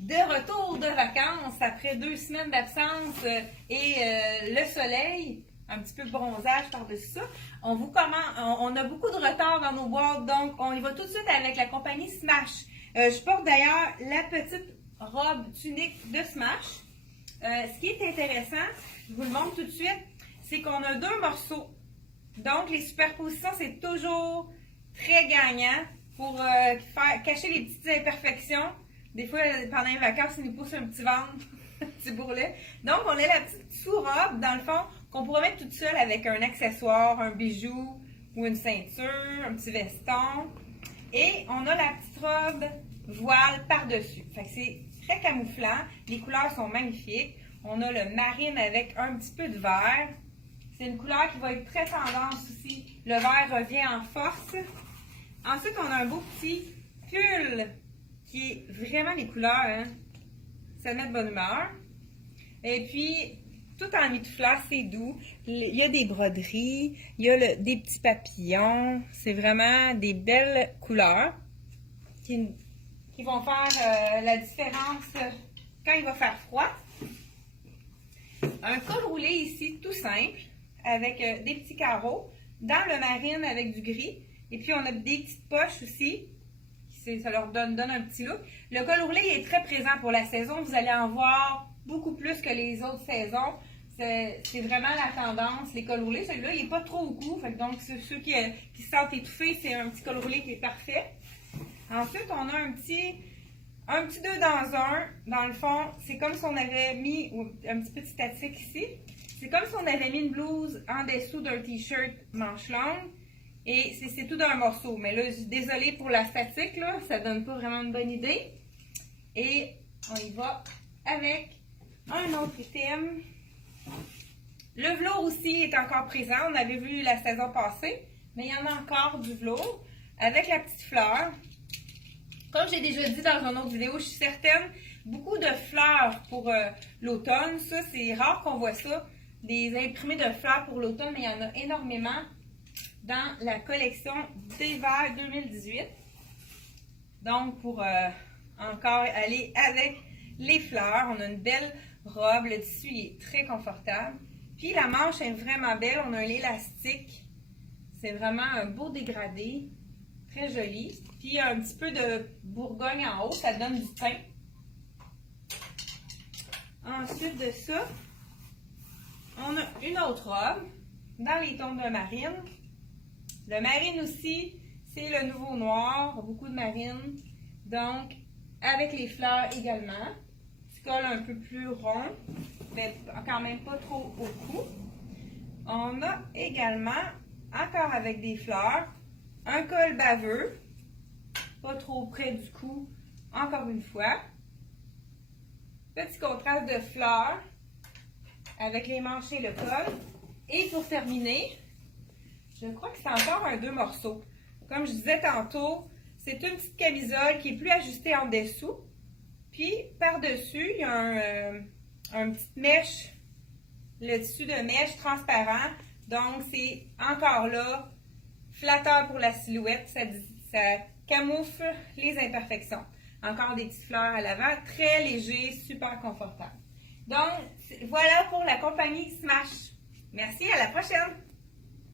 de retour de vacances après 2 semaines d'absence et le soleil, un petit peu de bronzage par-dessus ça. On a beaucoup de retard dans nos boîtes, donc on y va tout de suite avec la compagnie Smash. Je porte d'ailleurs la petite robe tunique de Smash. Ce qui est intéressant, je vous le montre tout de suite, c'est qu'on a 2 morceaux. Donc les superpositions, c'est toujours très gagnant pour cacher les petites imperfections. Des fois, pendant les vacances, ils nous poussent un petit ventre, un petit bourrelet. Donc, on a la petite sous-robe, dans le fond, qu'on pourrait mettre toute seule avec un accessoire, un bijou ou une ceinture, un petit veston. Et on a la petite robe voile par-dessus. Fait que c'est très camouflant. Les couleurs sont magnifiques. On a le marine avec un petit peu de vert. C'est une couleur qui va être très tendance aussi. Le vert revient en force. Ensuite, on a un beau petit pull qui est vraiment les couleurs, hein? Ça met de bonne humeur. Et puis, tout en nid de fleurs, c'est doux. Il y a des broderies, il y a des petits papillons. C'est vraiment des belles couleurs qui vont faire la différence quand il va faire froid. Un col roulé ici, tout simple, avec des petits carreaux. Dans le marine avec du gris. Et puis, on a des petites poches aussi. Ça leur donne un petit look. Le col roulé est très présent pour la saison. Vous allez en voir beaucoup plus que les autres saisons. C'est vraiment la tendance, les cols roulés. Celui-là, il n'est pas trop au cou. Donc, ceux qui se sentent étouffés, c'est un petit col roulé qui est parfait. Ensuite, on a un petit 2 dans un. Dans le fond, c'est comme si on avait mis un petit peu de statique ici. C'est comme si on avait mis une blouse en dessous d'un t-shirt manche longue. Et c'est tout d'un morceau. Mais là, désolée pour la statique, là, ça donne pas vraiment une bonne idée. Et on y va avec un autre item. Le velours aussi est encore présent. On avait vu la saison passée. Mais il y en a encore du velours avec la petite fleur. Comme j'ai déjà dit dans une autre vidéo, je suis certaine, beaucoup de fleurs pour l'automne. Ça, c'est rare qu'on voit ça. Des imprimés de fleurs pour l'automne, mais il y en a énormément dans la collection d'hiver 2018. Donc, pour encore aller avec les fleurs, on a une belle robe. Le tissu est très confortable. Puis, la manche est vraiment belle. On a un élastique. C'est vraiment un beau dégradé. Très joli. Puis, un petit peu de bourgogne en haut. Ça donne du teint. Ensuite de ça, on a une autre robe dans les tons de marine. Le marine aussi, c'est le nouveau noir, beaucoup de marine. Donc, avec les fleurs également. Petit col un peu plus rond, mais quand même pas trop au cou. On a également, encore avec des fleurs, un col baveux, pas trop près du cou, encore une fois. Petit contraste de fleurs avec les manches et le col. Et pour terminer, je crois que c'est encore un 2 morceaux. Comme je disais tantôt, c'est une petite camisole qui est plus ajustée en dessous. Puis, par-dessus, il y a un petite mèche, le tissu de mèche transparent. Donc, c'est encore là, flatteur pour la silhouette. Ça camoufle les imperfections. Encore des petites fleurs à l'avant, très léger, super confortable. Donc, voilà pour la compagnie Smash. Merci, à la prochaine!